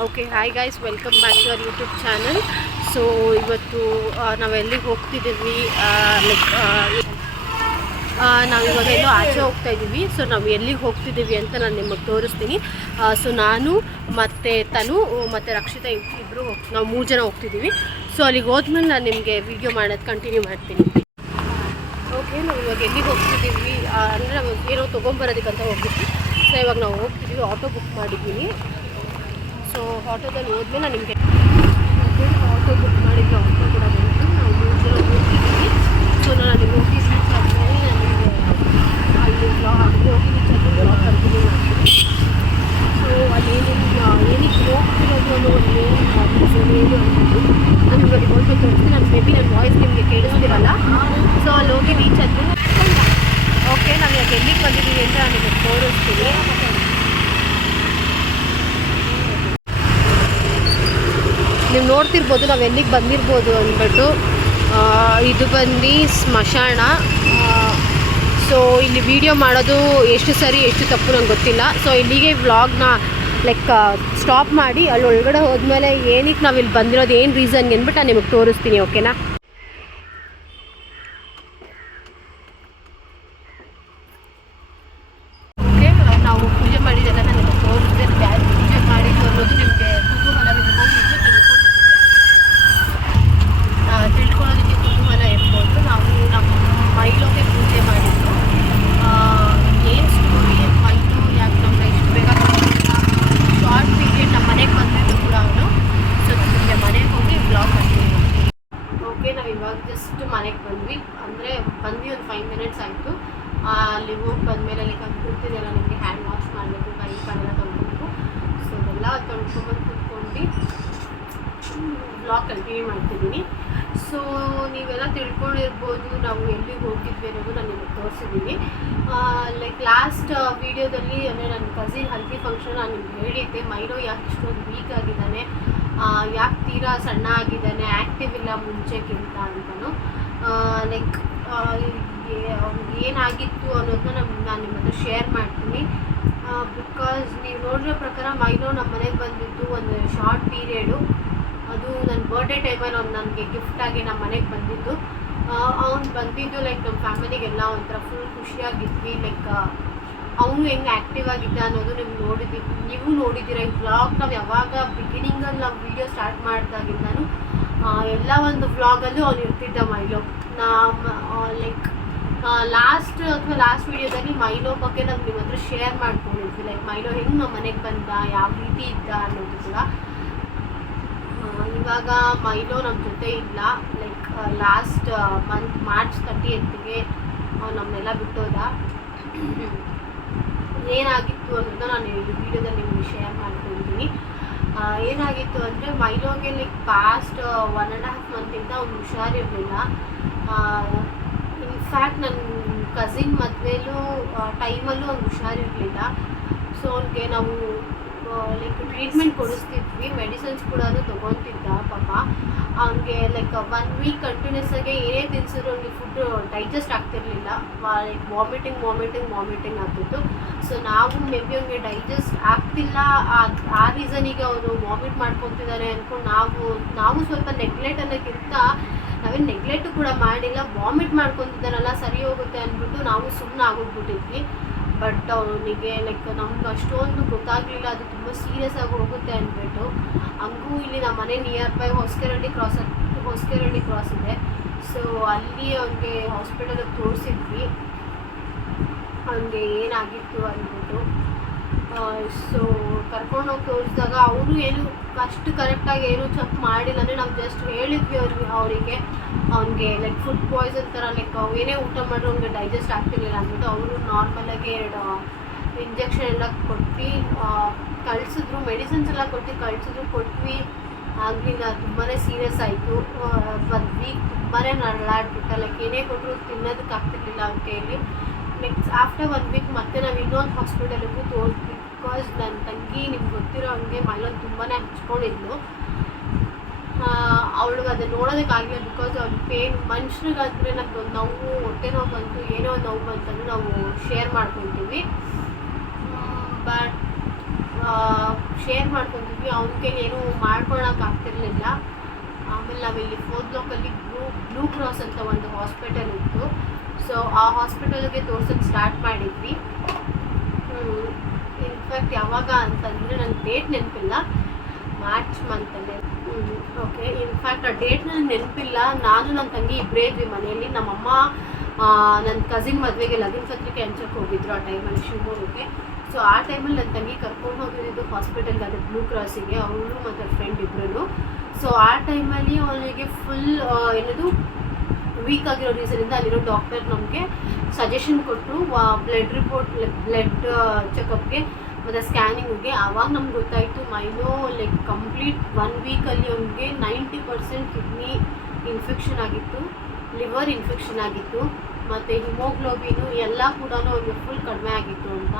Okay, hi guys, welcome back to our YouTube channel. So ಇವತ್ತು ನಾವೆಲ್ಲಿಗೆ ಹೋಗ್ತಿದ್ದೀವಿ, like ನಾವಿವಾಗ ಎಲ್ಲೋ ಆಚೆ ಹೋಗ್ತಾ ಇದ್ದೀವಿ. ಸೊ ನಾವು ಎಲ್ಲಿಗೆ ಹೋಗ್ತಿದ್ದೀವಿ ಅಂತ ನಾನು ನಿಮಗೆ ತೋರಿಸ್ತೀನಿ. ಸೊ ನಾನು ಮತ್ತು ತನು ಮತ್ತು ರಕ್ಷಿತಾ ಇಬ್ಬರು ನಾವು 3 ಜನ ಹೋಗ್ತಿದ್ದೀವಿ. ಸೊ ಅಲ್ಲಿಗೆ ಹೋದ್ಮೇಲೆ ನಾನು ನಿಮಗೆ ವಿಡಿಯೋ ಮಾಡೋದು ಕಂಟಿನ್ಯೂ ಮಾಡ್ತೀನಿ. ಓಕೆ, ನಾವು ಇವಾಗ ಎಲ್ಲಿಗೆ ಹೋಗ್ತಿದ್ದೀವಿ ಅಂದರೆ ನಾವು ಏನೋ ತೊಗೊಂಬರೋದಕ್ಕಂತ ಹೋಗ್ಬಿಟ್ಟು. ಸೊ ಇವಾಗ ನಾವು ಹೋಗ್ತಿದ್ದೀವಿ, ಆಟೋ ಬುಕ್ ಮಾಡಿದ್ದೀನಿ. ಸೊ ಆಟೋದಲ್ಲಿ ಹೋದ್ಮೇಲೆ ನಾನು ನಿಮಗೆ ಆಟೋ ಬುಕ್ ಮಾಡಿದ್ದು ಆಟೋ ಕೂಡ ಬಂತು. ನಾವು 3 ಜನ ಹೋಗ್ತಿದ್ದೀವಿ. ಸೊ ನಾನು ಅಲ್ಲಿಗೆ ಹೋಗಿ ರೀಚ್ ಆದಮೇಲೆ ನನಗೆ ಅಲ್ಲಿ ಹೋಗಿ ರೀಚ್ ಆದಮೇಲೆ ಬ್ಲಾಗ್ ಕಂಟಿನ್ಯೂ ಮಾಡ್ತೀನಿ. ಸೊ ಏನಕ್ಕೆ ಹೋಗ್ತಿರೋದು ಅನ್ನೋ ಒಂದು ಏನು ಅಂದ್ಬಿಟ್ಟು ನಾನು ಇವಾಗ ಹೋಗ್ಬೇಕು ತೋರಿಸ್ತೀನಿ. ನಾನು ಮೇಬಿ ನನ್ನ ವಾಯ್ಸ್ ನಿಮಗೆ ಕೇಳಿಸ್ತಿರಲ್ಲ. ಸೊ ಅಲ್ಲಿ ಹೋಗಿ ರೀಚ್ ಆದಮೇಲೆ ಓಕೆ, ನಾವು ಇವಾಗ ಎಲ್ಲಿಗೆ ಬಂದಿದ್ದೀವಿ ಅಂತ ನಾನು ನಿಮಗೆ ತೋರಿಸ್ತೀನಿ. ನೀವು ನೋಡ್ತಿರ್ಬೋದು ನಾವು ಎಲ್ಲಿಗೆ ಬಂದಿರ್ಬೋದು ಅಂದ್ಬಿಟ್ಟು. ಇದು ಬಂದು ಸ್ಮಶಾನ. ಸೊ ಇಲ್ಲಿ ವಿಡಿಯೋ ಮಾಡೋದು ಎಷ್ಟು ಸರಿ ಎಷ್ಟು ತಪ್ಪು ನಂಗೆ ಗೊತ್ತಿಲ್ಲ. ಸೊ ಇಲ್ಲಿಗೆ ವ್ಲಾಗ್ನ ಲೈಕ್ ಸ್ಟಾಪ್ ಮಾಡಿ ಅಲ್ಲಿ ಒಳಗಡೆ ಹೋದ್ಮೇಲೆ ಏನಕ್ಕೆ ನಾವು ಇಲ್ಲಿ ಬಂದಿರೋದು, ಏನು ರೀಸನ್ಗೆ ಅಂದ್ಬಿಟ್ಟು ನಾನು ನಿಮಗೆ ತೋರಿಸ್ತೀನಿ. ಓಕೆನಾ? ಓಕೆ, ನಾವು ಪೂಜೆ ಮಾಡಿದ್ದೆಲ್ಲ ನಾನು ನಿಮಗೆ ತೋರಿಸ್ತೀನಿ. ಯಾರು ಪೂಜೆ ಮಾಡಿದ್ದು ಅನ್ನೋದು ನಿಮಗೆ ತಿಳ್ಕೊಳ್ಳೋದಕ್ಕೆ ಕುತೂಹಲ ಇರ್ಬೋದು. ನಾವು ನಮ್ಮ ಮೈಲೋಗೆ ಪೂಜೆ ಮಾಡಿದ್ದು. ಏನು ಸ್ಟೋರಿ, ಮೈಲು ಯಾಕೆ ನಮ್ಮನ್ನ ಇಷ್ಟು ಬೇಗ ಶಾರ್ಟ್ ಪೀರಿಯಡ್ ನಮ್ಮ ಮನೆಗೆ ಬಂದಿದ್ದು ಕೂಡ ಅವನು. ಸೊ ನಿಮಗೆ ಮನೆಗೆ ಹೋಗಿ ಬ್ಲಾಗ್ ಮಾಡ್ತೀವಿ. ಓಕೆ, ನಾವು ಇವಾಗ ಜಸ್ಟ್ ಮನೆಗೆ ಬಂದ್ವಿ. ಅಂದರೆ ಬಂದು ಒಂದು 5 ಮಿನಿಟ್ಸ್ ಆಯಿತು. ಅಲ್ಲಿ ಹೋಗಿ ಬಂದಮೇಲೆ ಅಲ್ಲಿ ಕೂತಿದ್ದೆಲ್ಲ ನಿಮಗೆ ಹ್ಯಾಂಡ್ ವಾಶ್ ಮಾಡಬೇಕು, ಕೈ ಕಾಲೆಲ್ಲ ತೊಳ್ಕೊಬೇಕು. ಸೊ ಅದೆಲ್ಲ ತೊಳ್ಕೊಬಂದು ಕೂತ್ಕೊಂಡು ಬ್ಲಾಗ್ ಕಂಟಿನ್ಯೂ ಮಾಡ್ತಿದ್ದೀನಿ. ಸೊ ನೀವೆಲ್ಲ ತಿಳ್ಕೊಂಡಿರ್ಬೋದು ನಾವು ಎಲ್ಲಿಗೆ ಹೋಗಿದ್ವಿ ಅನ್ನೋದು ನಾನು ನಿಮಗೆ ತೋರಿಸಿದ್ದೀನಿ. ಲೈಕ್ ಲಾಸ್ಟ್ ವೀಡಿಯೋದಲ್ಲಿ ಅಂದರೆ ನನ್ನ ಕಸಿನ್ ಹಲ್ದಿ ಫಂಕ್ಷನ್ ನಾನು ನಿಮ್ಗೆ ಹೇಳಿದ್ದೆ, ಮೈಲೋ ಯಾಕೆ ಇಷ್ಟೊಂದು ವೀಕ್ ಆಗಿದ್ದಾನೆ, ಯಾಕೆ ತೀರಾ ಸಣ್ಣ ಆಗಿದ್ದಾನೆ, ಆ್ಯಕ್ಟಿವ್ ಇಲ್ಲ ಮುಂಚೆಗಿಂತ ಅಂತಲೂ. ಲೈಕ್ ಅವ್ನಿಗೆ ಏನಾಗಿತ್ತು ಅನ್ನೋದನ್ನ ನಾನು ನಿಮ್ಮ ಹತ್ರ ಶೇರ್ ಮಾಡ್ತೀನಿ. ಬಿಕಾಸ್ ನೀವು ನೋಡಿರೋ ಪ್ರಕಾರ ಮೈಲೋ ನಮ್ಮ ಮನೆಗೆ ಬಂದಿದ್ದು ಒಂದು ಶಾರ್ಟ್ ಪೀರಿಯಡು. ಅದು ನನ್ನ ಬರ್ಡೇ ಟೈಮಲ್ಲಿ ಅವ್ನು ನನಗೆ ಗಿಫ್ಟಾಗಿ ನಮ್ಮ ಮನೆಗೆ ಬಂದಿದ್ದು. ಅವ್ನು ಬಂದಿದ್ದು ಲೈಕ್ ನಮ್ಮ ಫ್ಯಾಮಿಲಿಗೆಲ್ಲ ಒಂಥರ ಫುಲ್ ಖುಷಿಯಾಗಿದ್ವಿ. ಲೈಕ್ ಅವನು ಹೆಂಗೆ ಆ್ಯಕ್ಟಿವ್ ಆಗಿದ್ದ ಅನ್ನೋದು ನೀವು ನೋಡಿದ್ದೀರ. ಈ ವ್ಲಾಗ್ ನಾವು ಯಾವಾಗ ಬಿಗಿನಿಂಗಲ್ಲಿ ನಾವು ವೀಡಿಯೋ ಸ್ಟಾರ್ಟ್ ಮಾಡಿದಾಗಿಂದನೂ ಎಲ್ಲ ಒಂದು ವ್ಲಾಗಲ್ಲೂ ಅವ್ನು ಇರ್ತಿದ್ದ ಮೈಲೋ. ಲೈಕ್ ಲಾಸ್ಟ್ ವೀಡಿಯೋದಲ್ಲಿ ಮೈಲೋ ಬಗ್ಗೆ ನಾವು ನಿಮ್ಮ ಹತ್ರ ಶೇರ್ ಮಾಡ್ಕೊಂಡಿದ್ವಿ. ಲೈಕ್ ಮೈಲೋ ಹೆಂಗೆ ನಮ್ಮ ಮನೆಗೆ ಬಂದ, ಯಾವ ರೀತಿ ಇದ್ದ ಅನ್ನೋದು ಕೂಡ. ಇವಾಗ ಮೈಲೋ ನಮ್ಮ ಜೊತೆ ಇಲ್ಲ. ಲೈಕ್ ಲಾಸ್ಟ್ ಮಂತ್ ಮಾರ್ಚ್ 30ಗೆ ನಮ್ಮನ್ನೆಲ್ಲ ಬಿಟ್ಟೋದ. ಏನಾಗಿತ್ತು ಅನ್ನೋದನ್ನ ನಾನು ಈ ವಿಡಿಯೋದಲ್ಲಿ ನಿಮಗೆ ಶೇರ್ ಮಾಡ್ಕೊಂಡಿದ್ದೀನಿ. ಏನಾಗಿತ್ತು ಅಂದರೆ ಮೈಲೋಗೆ ಲೈಕ್ ಪಾಸ್ಟ್ 1.5 ಮಂತಿಂದ ಅವ್ನು ಹುಷಾರಿರಲಿಲ್ಲ. ಇನ್ಫ್ಯಾಕ್ಟ್ ನನ್ನ ಕಸಿನ್ ಮದುವೆಲೂ ಟೈಮಲ್ಲೂ ಅವ್ನು ಹುಷಾರಿರಲಿಲ್ಲ. ಸೊ ಅವ್ನಿಗೆ ನಾವು ಲೈಕ್ ಟ್ರೀಟ್ಮೆಂಟ್ ಕೊಡಿಸ್ತಿದ್ವಿ, ಮೆಡಿಸಿನ್ಸ್ ಕೂಡ ತೊಗೊತಿದ್ದ. ಪಾಪ ಅವ್ನಿಗೆ ಲೈಕ್ 1 ವೀಕ್ ಕಂಟಿನ್ಯೂಸ್ ಆಗಿ ಏನೇ ತಿನ್ಸಿದ್ರು ಅವ್ನಿಗೆ ಫುಡ್ ಡೈಜೆಸ್ಟ್ ಆಗ್ತಿರ್ಲಿಲ್ಲ. ಲೈಕ್ ವಾಮಿಟಿಂಗ್ ಆಗ್ತಿತ್ತು. ಸೊ ನಾವು ಮೇಬಿ ಅವ್ನಿಗೆ ಡೈಜೆಸ್ಟ್ ಆಗ್ತಿಲ್ಲ, ಆ ರೀಸನಿಗೆ ಅವನು ವಾಮಿಟ್ ಮಾಡ್ಕೊತಿದ್ದಾನೆ ಅಂದ್ಕೊಂಡು ನಾವು ಸ್ವಲ್ಪ ನೆಗ್ಲೆಕ್ಟ್ ಅನ್ನೋಕ್ಕಿಂತ ನಾವೇನು ನೆಗ್ಲೆಕ್ಟು ಕೂಡ ಮಾಡಿಲ್ಲ. ವಾಮಿಟ್ ಮಾಡ್ಕೊತಿದ್ದಾನಲ್ಲ ಸರಿ ಹೋಗುತ್ತೆ ಅಂದ್ಬಿಟ್ಟು ನಾವು ಸುಮ್ಮನೆ ಆಗೋಗ್ಬಿಟ್ಟಿದ್ವಿ. ಬಟ್ ಅವನಿಗೆ ಲೈಕ್ ನಮ್ಗೆ ಅಷ್ಟೊಂದು ಗೊತ್ತಾಗಲಿಲ್ಲ, ಅದು ತುಂಬ ಸೀರಿಯಸ್ ಆಗಿ ಹೋಗುತ್ತೆ ಅಂದ್ಬಿಟ್ಟು. ಹಂಗೂ ಇಲ್ಲಿ ನಮ್ಮ ಮನೆ ನಿಯರ್ ಬೈ ಹೊಸಕೆರಳ್ಳಿ ಕ್ರಾಸ್ ಇದೆ. ಸೊ ಅಲ್ಲಿ ಅವನಿಗೆ ಹಾಸ್ಪಿಟಲಿಗೆ ತೋರಿಸಿದ್ವಿ ಅವನಿಗೆ ಏನಾಗಿತ್ತು ಅಂದ್ಬಿಟ್ಟು. ಸೊ ಕರ್ಕೊಂಡೋಗಿ ತೋರಿಸಿದಾಗ ಅವರು ಏನು ಅಷ್ಟು ಕರೆಕ್ಟಾಗಿ ಏನು ಚೆಕ್ ಮಾಡಿಲ್ಲ. ಅಂದರೆ ನಾವು ಜಸ್ಟ್ ಹೇಳಿದ್ವಿ ಅವರಿಗೆ ಅವ್ನಿಗೆ ಲೈಕ್ ಫುಡ್ ಪಾಯ್ಸನ್ ಥರ ಲೈಕ್ ಏನೇ ಊಟ ಮಾಡಿದ್ರು ಅವ್ನಿಗೆ ಡೈಜೆಸ್ಟ್ ಆಗ್ತಿರ್ಲಿಲ್ಲ ಅಂದ್ಬಿಟ್ಟು ಅವರು ನಾರ್ಮಲಾಗಿ 2 ಇಂಜೆಕ್ಷನ್ ಎಲ್ಲ ಕೊಟ್ಟು ಕಳಿಸಿದ್ರು, ಮೆಡಿಸಿನ್ಸ್ ಎಲ್ಲ ಕೊಟ್ವಿ. ಆಗಲಿಲ್ಲ, ತುಂಬಾ ಸೀರಿಯಸ್ ಆಯಿತು. 1 ವೀಕ್ ತುಂಬಾ ನರಳಾಡ್ಬಿಟ್ಟ. ಲೈಕ್ ಏನೇ ಕೊಟ್ಟರು ತಿನ್ನೋದಕ್ಕೆ ಆಗ್ತಿರ್ಲಿಲ್ಲ ಅವ್ನ ಕೈಯಲ್ಲಿ. ನೆಕ್ಸ್ಟ್ ಆಫ್ಟರ್ 1 ವೀಕ್ ಮತ್ತೆ ನಾವು ಇನ್ನೊಂದು ಹಾಸ್ಪಿಟಲಿಗೂ ತೋರಿಸ್ತೀವಿ. ಬಿಕಾಸ್ ನನ್ನ ತಂಗಿ ನಿಮ್ಗೆ ಗೊತ್ತಿರೋ ಹಂಗೆ ಮೈಲಲ್ಲಿ ತುಂಬಾ ಹಚ್ಕೊಂಡಿದ್ಲು. ಅವಳಿಗೆ ಅದು ನೋಡೋದಕ್ಕಾಗಲಿಲ್ಲ. ಬಿಕಾಸ್ ಅವ್ಳ ಪೇನ್ ಮನುಷ್ಯರಿಗಾದರೆ ನಮ್ಗೆ ನೋವು, ಹೊಟ್ಟೆ ನೋವು ಬಂತು, ಏನೋ ನೋವು ಬಂತಂದು ನಾವು ಶೇರ್ ಮಾಡ್ಕೊತೀವಿ. ಬಟ್ ಶೇರ್ ಮಾಡ್ಕೊತಿದ್ವಿ. ಅವನಿಗೆ ಏನೂ ಮಾಡ್ಕೊಳಕ್ಕಾಗ್ತಿರ್ಲಿಲ್ಲ. ಆಮೇಲೆ ನಾವಿಲ್ಲಿ 4th ಬ್ಲಾಕಲ್ಲಿ ಬ್ಲೂ ಕ್ರಾಸ್ ಅಂತ ಒಂದು ಹಾಸ್ಪಿಟಲ್ ಇತ್ತು. ಸೊ ಆ ಹಾಸ್ಪಿಟಲ್ಗೆ ತೋರ್ಸೋಕ್ಕೆ ಸ್ಟಾರ್ಟ್ ಮಾಡಿದ್ವಿ. ಇನ್ಫ್ಯಾಕ್ಟ್ ಯಾವಾಗ ಅಂತಂದರೆ ನನಗೆ ಡೇಟ್ ನೆನಪಿಲ್ಲ, ಮಾರ್ಚ್ ಮಂತಲ್ಲೇ. ಓಕೆ, ಇನ್ಫ್ಯಾಕ್ಟ್ ಆ ಡೇಟ್ ನನಗೆ ನೆನಪಿಲ್ಲ. ನಾನು ನನ್ನ ತಂಗಿ ಇಬ್ಬರೇ ಇದ್ವಿ ಮನೆಯಲ್ಲಿ. ನಮ್ಮಮ್ಮ ನನ್ನ ಕಸಿನ್ ಮದುವೆಗೆ ಲಗ್ನ ಪತ್ರಿಕೆ ಹಂಚಕ್ಕೆ ಹೋಗಿದ್ರು ಆ ಟೈಮಲ್ಲಿ ಶಿವಮೊಗ್ಗಕ್ಕೆ. ಸೊ ಆ ಟೈಮಲ್ಲಿ ನನ್ನ ತಂಗಿ ಕರ್ಕೊಂಡು ಹೋಗಿದ್ದು ಹಾಸ್ಪಿಟಲ್ಗೆ, ಅದೇ ಬ್ಲೂ ಕ್ರಾಸಿಗೆ, ಅವಳು ಮತ್ತು ಫ್ರೆಂಡ್ ಇಬ್ಬರು. ಸೊ ಆ ಟೈಮಲ್ಲಿ ಅವನಿಗೆ ಫುಲ್ ಏನದು ವೀಕ್ ಆಗಿರೋ ರೀಸನಿಂದ ಅಲ್ಲಿರೋ ಡಾಕ್ಟರ್ ನಮಗೆ ಸಜೆಷನ್ ಕೊಟ್ಟರು ಬ್ಲಡ್ ರಿಪೋರ್ಟ್, ಬ್ಲಡ್ ಚೆಕಪ್ಗೆ ಮತ್ತು ಸ್ಕ್ಯಾನಿಂಗಿಗೆ. ಆವಾಗ ನಮ್ಗೆ ಗೊತ್ತಾಯಿತು ಮೈನೋ ಲೈಕ್ ಕಂಪ್ಲೀಟ್ 1 ವೀಕಲ್ಲಿ ಅವನಿಗೆ 90% ಕಿಡ್ನಿ ಇನ್ಫೆಕ್ಷನ್ ಆಗಿತ್ತು, ಲಿವರ್ ಇನ್ಫೆಕ್ಷನ್ ಆಗಿತ್ತು, ಮತ್ತು ಹಿಮೋಗ್ಲೋಬಿನು ಎಲ್ಲ ಕೂಡ ಅವ್ನಿಗೆ ಫುಲ್ ಕಡಿಮೆ ಆಗಿತ್ತು ಅಂತ.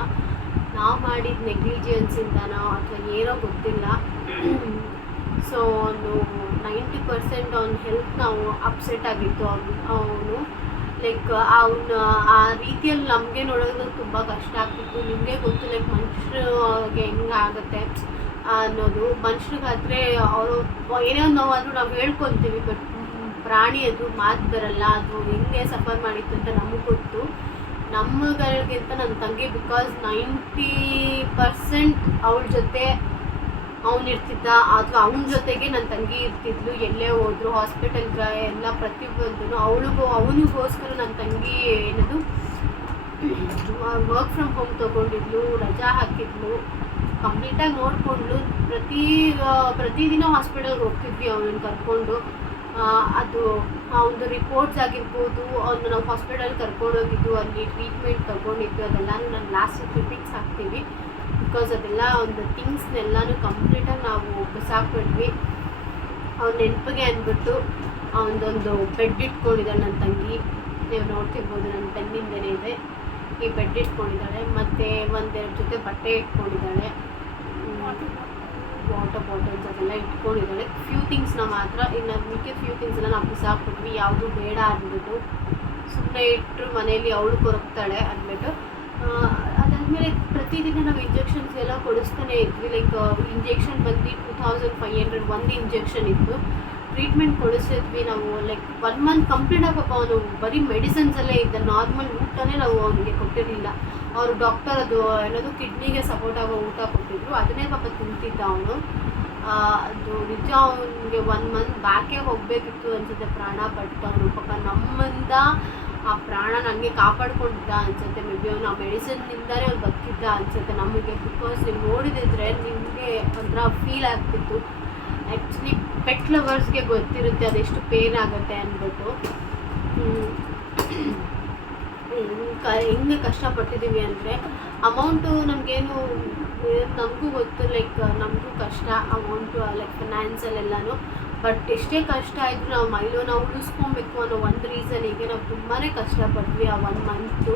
ನಾವು ಮಾಡಿದ ನೆಗ್ಲಿಜಿಯನ್ಸಿಂದನೋ ಅಥವಾ ಏನೋ ಗೊತ್ತಿಲ್ಲ. ಸೊ ಅವನು 90% ಅವ್ನ ಹೆಲ್ತ್ ನಾವು ಅಪ್ಸೆಟ್ ಆಗಿತ್ತು. ಅವನು ಲೈಕ್ ಆ ರೀತಿಯಲ್ಲಿ ನಮಗೆ ನೋಡೋದು ತುಂಬ ಕಷ್ಟ ಆಗ್ತಿತ್ತು. ನಿಮಗೆ ಗೊತ್ತು ಲೈಕ್ ಮನುಷ್ಯರಿಗೆ ಹೆಂಗೆ ಆಗುತ್ತೆ ಅನ್ನೋದು. ಮನುಷ್ಯರಿಗಾದರೆ ಅವರು ಏನೇ ಒಂದು ನೋವಾದರೂ ನಾವು ಹೇಳ್ಕೊತೀವಿ, ಬಟ್ ಪ್ರಾಣಿ ಅದು ಮಾತು ಬರಲ್ಲ, ಅದು ಹೆಂಗೆ ಸಫರ್ ಮಾಡಿತ್ತು ಅಂತ ನಮಗೆ ಗೊತ್ತು. ನಮ್ಮಗಳಿಗಿಂತ ನನ್ನ ತಂಗಿ ಬಿಕಾಸ್ 90% ಅವಳ ಜೊತೆ ಅವನಿರ್ತಿದ್ದ, ಅಥವಾ ಅವನ ಜೊತೆಗೆ ನನ್ನ ತಂಗಿ ಇರ್ತಿದ್ಲು. ಎಲ್ಲೇ ಹೋದ್ರು ಹಾಸ್ಪಿಟಲ್ಗೆ ಎಲ್ಲ ಪ್ರತಿಯೊಂದೂ ಅವನಿಗೋಸ್ಕರ ನನ್ನ ತಂಗಿ ಏನದು ವರ್ಕ್ ಫ್ರಮ್ ಹೋಮ್ ತೊಗೊಂಡಿದ್ಲು, ರಜಾ ಹಾಕಿದ್ಲು, ಕಂಪ್ಲೀಟಾಗಿ ನೋಡಿಕೊಂಡ್ಲು. ಪ್ರತಿದಿನ ಹಾಸ್ಪಿಟಲ್ಗೆ ಹೋಗ್ತಿದ್ವಿ ಅವನನ್ನು ಕರ್ಕೊಂಡು. ಅದು ಅವನದು ರಿಪೋರ್ಟ್ಸ್ ಆಗಿರ್ಬೋದು, ಅವನ್ನ ನಾವು ಹಾಸ್ಪಿಟಲ್ ಕರ್ಕೊಂಡೋಗಿದ್ದು, ಅಲ್ಲಿ ಟ್ರೀಟ್ಮೆಂಟ್ ತೊಗೊಂಡಿದ್ದು, ಅದೆಲ್ಲನೂ ನಾನು ಲಾಸ್ಟ್ ಕ್ಲಿಪಿಕ್ಸ್ ಹಾಕ್ತೀವಿ. ಬಿಕಾಸ್ ಅದೆಲ್ಲ ಒಂದು ಥಿಂಗ್ಸ್ನೆಲ್ಲನೂ ಕಂಪ್ಲೀಟಾಗಿ ನಾವು ಬಿಸಾಕ್ಬಿಟ್ವಿ. ಅವ್ನ ನೆನಪಿಗೆ ಅಂದ್ಬಿಟ್ಟು ಅವನದೊಂದು ಬೆಡ್ ಇಟ್ಕೊಂಡಿದ್ದಾಳೆ ನನ್ನ ತಂಗಿ. ನೀವು ನೋಡ್ತಿರ್ಬೋದು, ನನ್ನ ಬೆನ್ನಿಂದನೇ ಇದೆ ಈ ಬೆಡ್ ಇಟ್ಕೊಂಡಿದ್ದಾಳೆ. ಮತ್ತು 1-2 ಜೊತೆ ಬಟ್ಟೆ ಇಟ್ಕೊಂಡಿದ್ದಾಳೆ, ವಾಟರ್ ಬಾಟಲ್ಸ್ ಅದೆಲ್ಲ ಇಟ್ಕೊಂಡಿದ್ದಾಳೆ. ಫ್ಯೂ ಥಿಂಗ್ಸ್ನ ಮಾತ್ರ, ಇನ್ನು ಮಿಕ್ಕ ಫ್ಯೂ ಥಿಂಗ್ಸ್ ಎಲ್ಲ ನಾವು ಬಿಸಾಕ್ಬಿಟ್ವಿ. ಯಾವುದು ಬೇಡ ಅಂದ್ಬಿಟ್ಟು ಸುಮ್ಮನೆ ಇಟ್ಟರು ಮನೇಲಿ ಅವಳು ಕೊರಗ್ತಾಳೆ ಅಂದ್ಬಿಟ್ಟು. ಅದಾದಮೇಲೆ ಪ್ರತಿದಿನ ನಾವು ಇಂಜೆಕ್ಷನ್ಸ್ ಎಲ್ಲ ಕೊಡಿಸ್ತಾನೆ ಇದ್ವಿ. ಲೈಕ್ ಇಂಜೆಕ್ಷನ್ ಬಂದು 2500 ಒಂದು ಇಂಜೆಕ್ಷನ್ ಇತ್ತು. ಟ್ರೀಟ್ಮೆಂಟ್ ಕೊಡಿಸಿದ್ವಿ ನಾವು. ಲೈಕ್ 1 ಮಂತ್ ಕಂಪ್ಲೀಟಾಗಿ ಪಾಪ ಅವನು ಬರೀ ಮೆಡಿಸಿನ್ಸಲ್ಲೇ ಇದ್ದ, ನಾರ್ಮಲ್ ಊಟನೇ ನಾವು ಅವನಿಗೆ ಕೊಟ್ಟಿರಲಿಲ್ಲ. ಅವರು ಡಾಕ್ಟರ್ ಅದು ಏನದು ಕಿಡ್ನಿಗೆ ಸಪೋರ್ಟ್ ಆಗೋ ಊಟ ಕೊಟ್ಟಿದ್ರು, ಅದನ್ನೇ ಪಾಪ ತಿಂತಿದ್ದ ಅವನು. ಅದು ನಿಜ ಅವನಿಗೆ 1 ಮಂತ್ ಬ್ಯಾಕೇ ಹೋಗಬೇಕಿತ್ತು ಅನಿಸುತ್ತೆ ಪ್ರಾಣ. ಬಟ್ ಅವನು ಪಾಪ ನಮ್ಮಿಂದ ಆ ಪ್ರಾಣ ನನಗೆ ಕಾಪಾಡ್ಕೊಂಡಿದ್ದ ಅನಿಸುತ್ತೆ. ಮೇ ಬಿ ಅವನು ಆ ಮೆಡಿಸಿನ್ನಿಂದಲೇ ಅವ್ನು ಬದುಕಿದ್ದ ಅನಿಸುತ್ತೆ ನಮಗೆ. ಬಿಕಾಸ್ ನೀವು ನೋಡಿದಿದ್ರೆ ನಿಮಗೆ ಒಂಥರ ಫೀಲ್ ಆಗ್ತಿತ್ತು. ಆ್ಯಕ್ಚುಲಿ ಪೆಟ್ ಲವರ್ಸ್ಗೆ ಗೊತ್ತಿರುತ್ತೆ ಅದೆಷ್ಟು ಪೇನ್ ಆಗುತ್ತೆ ಅಂದ್ಬಿಟ್ಟು. ಹೆಂಗೆ ಕಷ್ಟಪಟ್ಟಿದ್ದೀವಿ ಅಂದರೆ ಅಮೌಂಟು ನಮಗೇನು ನಮಗೂ ಗೊತ್ತು, ಲೈಕ್ ನಮಗೂ ಕಷ್ಟ ಅಮೌಂಟು, ಲೈಕ್ ಫಿನಾನ್ಸಲ್ಲೆಲ್ಲನೂ. ಬಟ್ ಎಷ್ಟೇ ಕಷ್ಟ ಆಯಿತು ನಾವು ಉಳಿಸ್ಕೊಬೇಕು ಅನ್ನೋ ಒಂದು ರೀಸನಿಗೆ ನಾವು ತುಂಬಾ ಕಷ್ಟಪಟ್ವಿ ಆ 1 ಮಂತು.